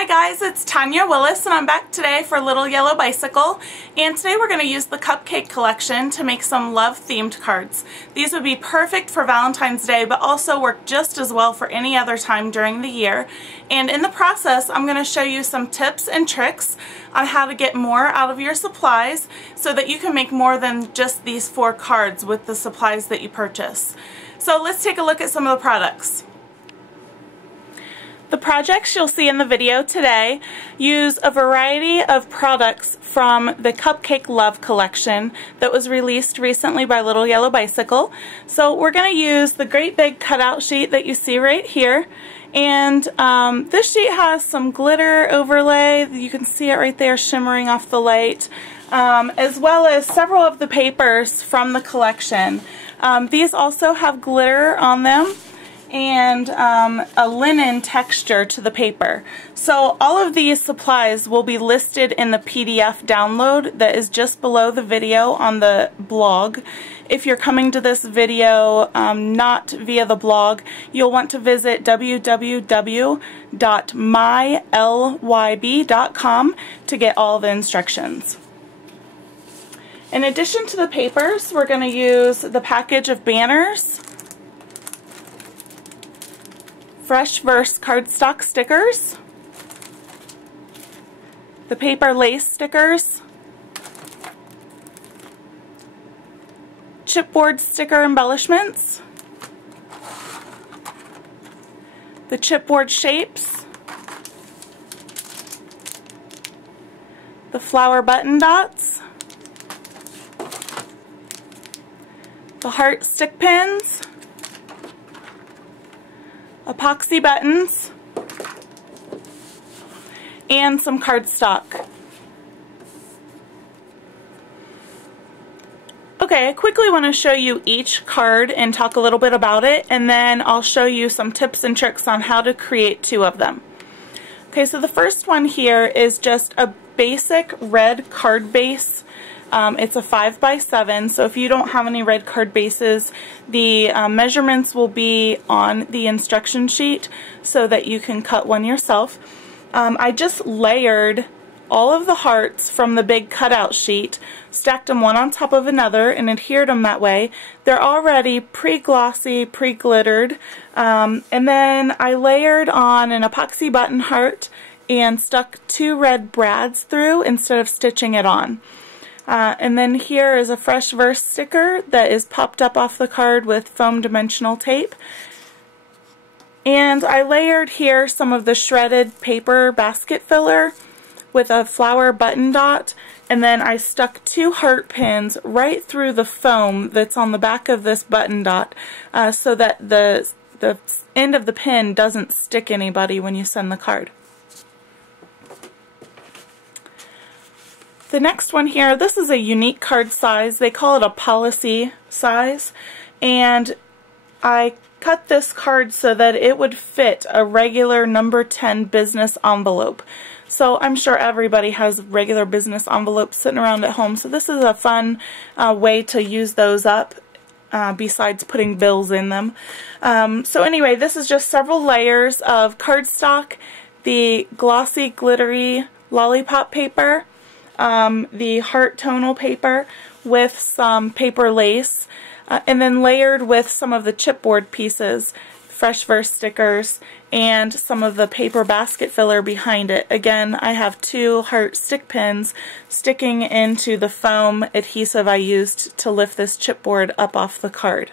Hi guys, it's Tania Willis and I'm back today for Little Yellow Bicycle, and today we're going to use the Cupcake collection to make some love themed cards. These would be perfect for Valentine's Day but also work just as well for any other time during the year. And in the process I'm going to show you some tips and tricks on how to get more out of your supplies so that you can make more than just these 4 cards with the supplies that you purchase. So let's take a look at some of the products. The projects you'll see in the video today use a variety of products from the Cupcake Love collection that was released recently by Little Yellow Bicycle. So we're going to use the great big cutout sheet that you see right here, and this sheet has some glitter overlay. You can see it right there shimmering off the light, as well as several of the papers from the collection. These also have glitter on them and a linen texture to the paper. So all of these supplies will be listed in the PDF download that is just below the video on the blog. If you're coming to this video not via the blog, you'll want to visit www.mylyb.com to get all the instructions. In addition to the papers, we're going to use the package of banners, Fresh Verse cardstock stickers, the paper lace stickers, chipboard sticker embellishments, the chipboard shapes, the flower button dots, the heart stick pins, epoxy buttons, and some cardstock. Okay, I quickly want to show you each card and talk a little bit about it, and then I'll show you some tips and tricks on how to create 2 of them. Okay, so the first one here is just a basic red card base. It's a 5x7, so if you don't have any red card bases, the measurements will be on the instruction sheet so that you can cut one yourself. I just layered all of the hearts from the big cutout sheet, stacked them one on top of another, and adhered them that way. They're already pre-glossy, pre-glittered, and then I layered on an epoxy button heart and stuck 2 red brads through instead of stitching it on. And then here is a Fresh Verse sticker that is popped up off the card with foam dimensional tape. And I layered here some of the shredded paper basket filler with a flower button dot, and then I stuck 2 heart pins right through the foam that's on the back of this button dot so that the end of the pin doesn't stick anybody when you send the card. The next one here, this is a unique card size. They call it a policy size, and I cut this card so that it would fit a regular number 10 business envelope. So I'm sure everybody has regular business envelopes sitting around at home, so this is a fun way to use those up besides putting bills in them. So anyway, this is just several layers of cardstock, the glossy glittery lollipop paper, the heart tonal paper with some paper lace, and then layered with some of the chipboard pieces, Fresh Verse stickers, and some of the paper basket filler behind it. Again, I have 2 heart stick pins sticking into the foam adhesive I used to lift this chipboard up off the card.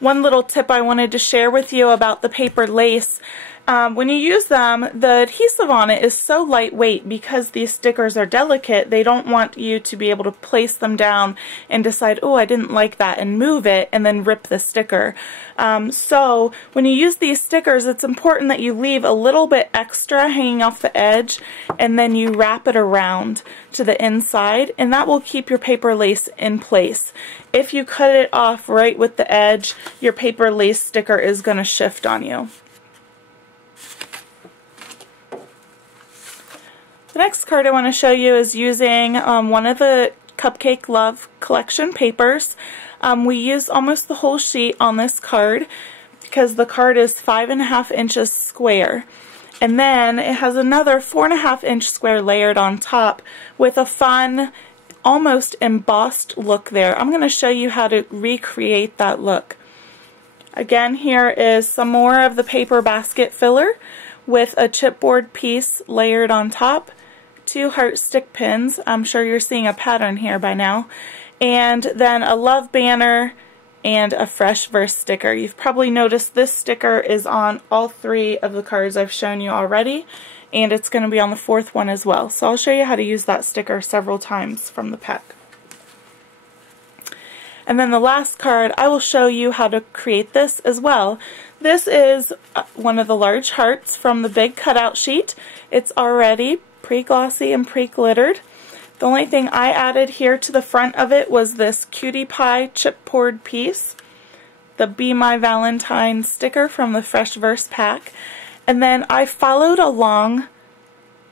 One little tip I wanted to share with you about the paper lace. When you use them, the adhesive on it is so lightweight because these stickers are delicate. They don't want you to be able to place them down and decide, oh, I didn't like that, and move it and then rip the sticker. So when you use these stickers, it's important that you leave a little bit extra hanging off the edge, and then you wrap it around to the inside, and that will keep your paper lace in place. If you cut it off right with the edge, your paper lace sticker is going to shift on you. The next card I want to show you is using one of the Cupcake Love collection papers. We used almost the whole sheet on this card because the card is 5.5 inches square. And then it has another 4.5-inch square layered on top with a fun, almost embossed look there. I'm going to show you how to recreate that look. Again, here is some more of the paper basket filler with a chipboard piece layered on top, 2 heart stick pins. I'm sure you're seeing a pattern here by now. And then a love banner and a fresh verse sticker. You've probably noticed this sticker is on all 3 of the cards I've shown you already, and it's going to be on the 4th one as well. So I'll show you how to use that sticker several times from the pack. And then the last card, I will show you how to create this as well. This is one of the large hearts from the big cutout sheet. It's already pre-glossy and pre-glittered. The only thing I added here to the front of it was this cutie pie chipboard piece, the Be My Valentine sticker from the Fresh Verse pack, and then I followed along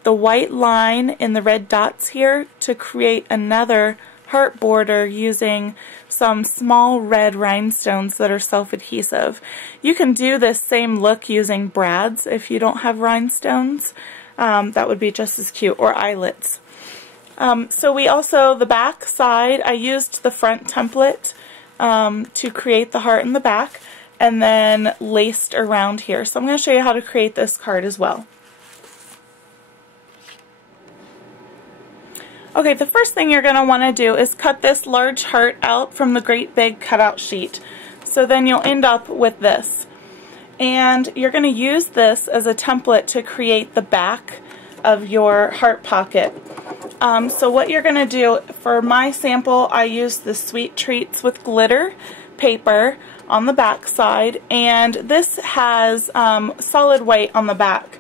the white line in the red dots here to create another heart border using some small red rhinestones that are self-adhesive. You can do this same look using brads if you don't have rhinestones. That would be just as cute, or eyelets. So we also, the back side, I used the front template to create the heart in the back, and then laced around here. So I'm going to show you how to create this card as well. Okay, the first thing you're going to want to do is cut this large heart out from the great big cutout sheet. So then you'll end up with this. And you're going to use this as a template to create the back of your heart pocket. So what you're going to do, for my sample, I used the Sweet Treats with Glitter paper on the back side, and this has solid white on the back.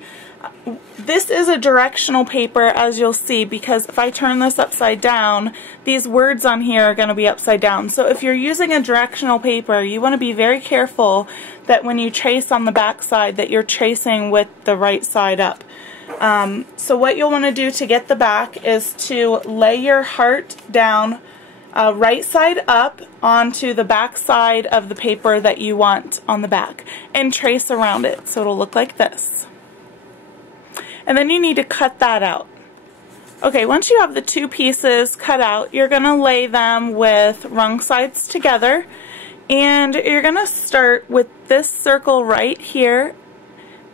This is a directional paper, as you'll see, because if I turn this upside down, these words on here are going to be upside down. So if you're using a directional paper, you want to be very careful that when you trace on the back side that you're tracing with the right side up. So what you'll want to do to get the back is to lay your heart down right side up onto the back side of the paper that you want on the back and trace around it so it'll look like this. And then you need to cut that out. Okay, once you have the 2 pieces cut out, you're going to lay them with wrong sides together, and you're going to start with this circle right here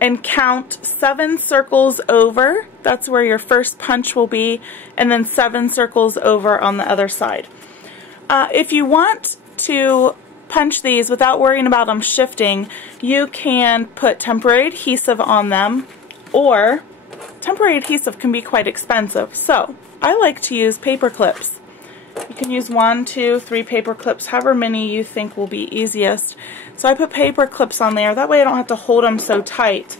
and count 7 circles over. That's where your first punch will be, and then 7 circles over on the other side. If you want to punch these without worrying about them shifting, you can put temporary adhesive on them, or temporary adhesive can be quite expensive, so I like to use paper clips. You can use 1, 2, 3 paper clips, however many you think will be easiest. So I put paper clips on there, that way I don't have to hold them so tight.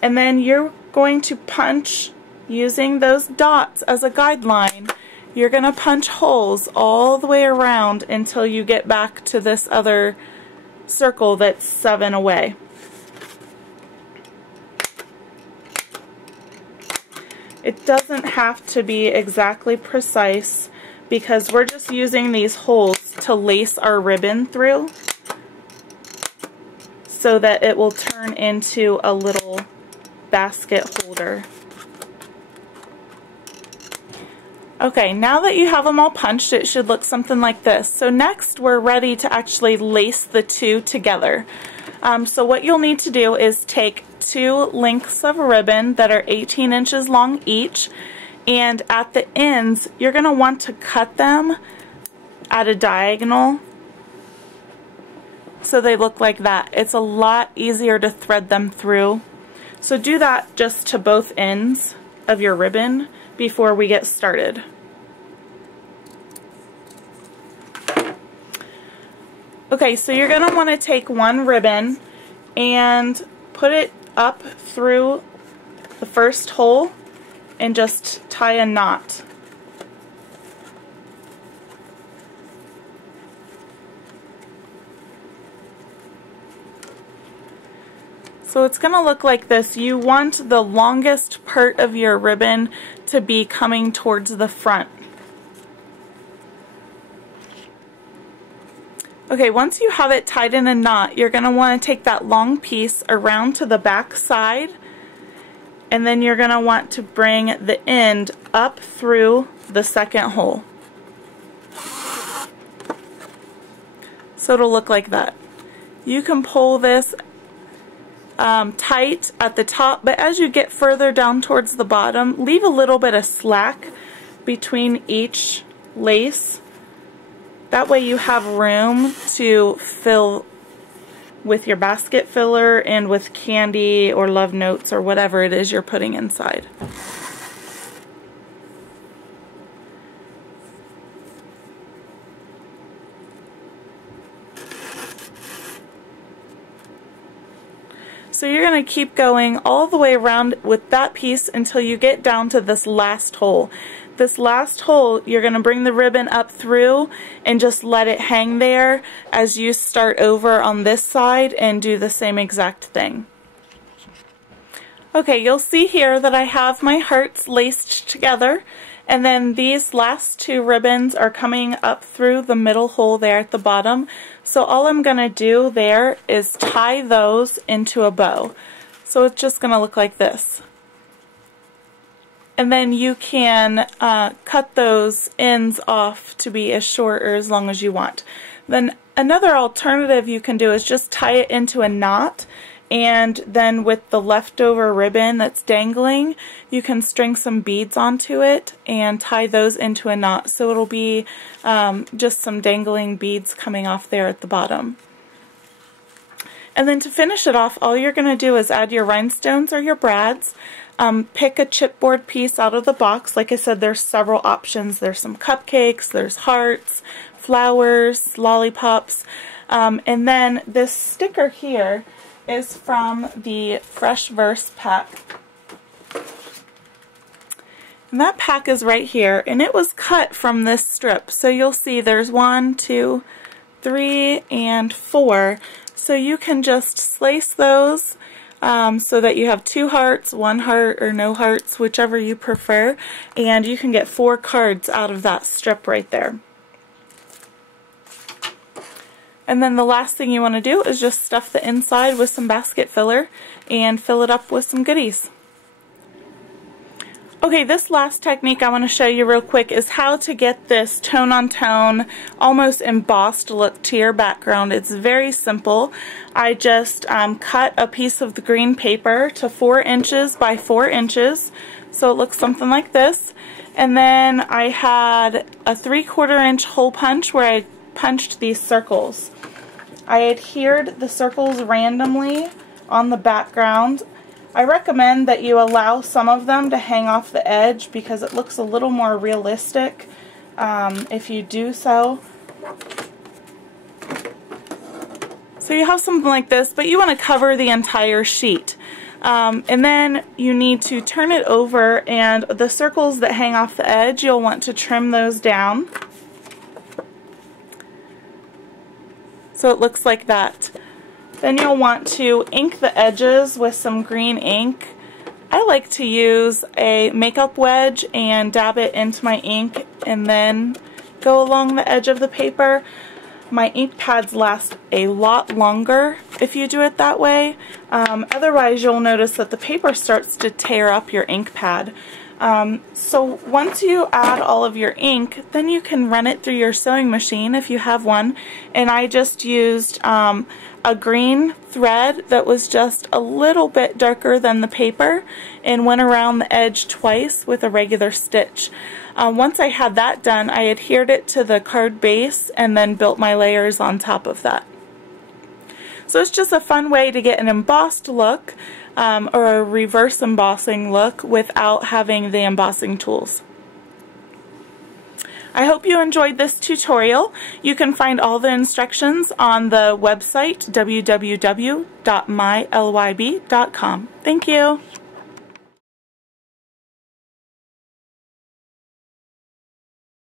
And then you're going to punch using those dots as a guideline. You're going to punch holes all the way around until you get back to this other circle that's 7 away. It doesn't have to be exactly precise because we're just using these holes to lace our ribbon through so that it will turn into a little basket holder. Okay, now that you have them all punched, it should look something like this. So next we're ready to actually lace the 2 together. So what you'll need to do is take 2 lengths of ribbon that are 18 inches long each, and at the ends you're going to want to cut them at a diagonal so they look like that. It's a lot easier to thread them through. So do that just to both ends of your ribbon before we get started. Okay, so you're going to want to take one ribbon and put it up through the first hole and just tie a knot. So it's going to look like this. You want the longest part of your ribbon to be coming towards the front. Okay, once you have it tied in a knot, you're going to want to take that long piece around to the back side and then you're going to want to bring the end up through the second hole. So it'll look like that. You can pull this tight at the top, but as you get further down towards the bottom, leave a little bit of slack between each lace. That way you have room to fill with your basket filler and with candy or love notes or whatever it is you're putting inside. So you're going to keep going all the way around with that piece until you get down to this last hole. This last hole, you're going to bring the ribbon up through and just let it hang there as you start over on this side and do the same exact thing. Okay, you'll see here that I have my hearts laced together, and then these last two ribbons are coming up through the middle hole there at the bottom. So all I'm going to do there is tie those into a bow. So it's just going to look like this. And then you can cut those ends off to be as short or as long as you want. Then another alternative you can do is just tie it into a knot, and then with the leftover ribbon that's dangling, you can string some beads onto it and tie those into a knot. So it'll be just some dangling beads coming off there at the bottom. And then to finish it off, all you're going to do is add your rhinestones or your brads. Pick a chipboard piece out of the box. Like I said, there's several options. There's some cupcakes, there's hearts, flowers, lollipops, and then this sticker here is from the Fresh Verse pack. And that pack is right here, and it was cut from this strip. So you'll see there's 1, 2, 3, and 4. So you can just slice those so that you have 2 hearts, 1 heart, or no hearts, whichever you prefer, and you can get 4 cards out of that strip right there. And then the last thing you want to do is just stuff the inside with some basket filler and fill it up with some goodies. Okay, this last technique I want to show you real quick is how to get this tone-on-tone, almost embossed look to your background. It's very simple. I just cut a piece of the green paper to 4 inches by 4 inches, so it looks something like this. And then I had a 3/4 inch hole punch where I punched these circles. I adhered the circles randomly on the background. I recommend that you allow some of them to hang off the edge because it looks a little more realistic if you do so. So you have something like this, but you want to cover the entire sheet. And then you need to turn it over, and the circles that hang off the edge, you'll want to trim those down. So it looks like that. Then you'll want to ink the edges with some green ink. I like to use a makeup wedge and dab it into my ink and then go along the edge of the paper. My ink pads last a lot longer if you do it that way. Otherwise you'll notice that the paper starts to tear up your ink pad. So once you add all of your ink, then you can run it through your sewing machine if you have one. And I just used a green thread that was just a little bit darker than the paper and went around the edge twice with a regular stitch. Once I had that done, I adhered it to the card base and then built my layers on top of that. So it's just a fun way to get an embossed look or a reverse embossing look without having the embossing tools. I hope you enjoyed this tutorial. You can find all the instructions on the website www.mylyb.com. Thank you.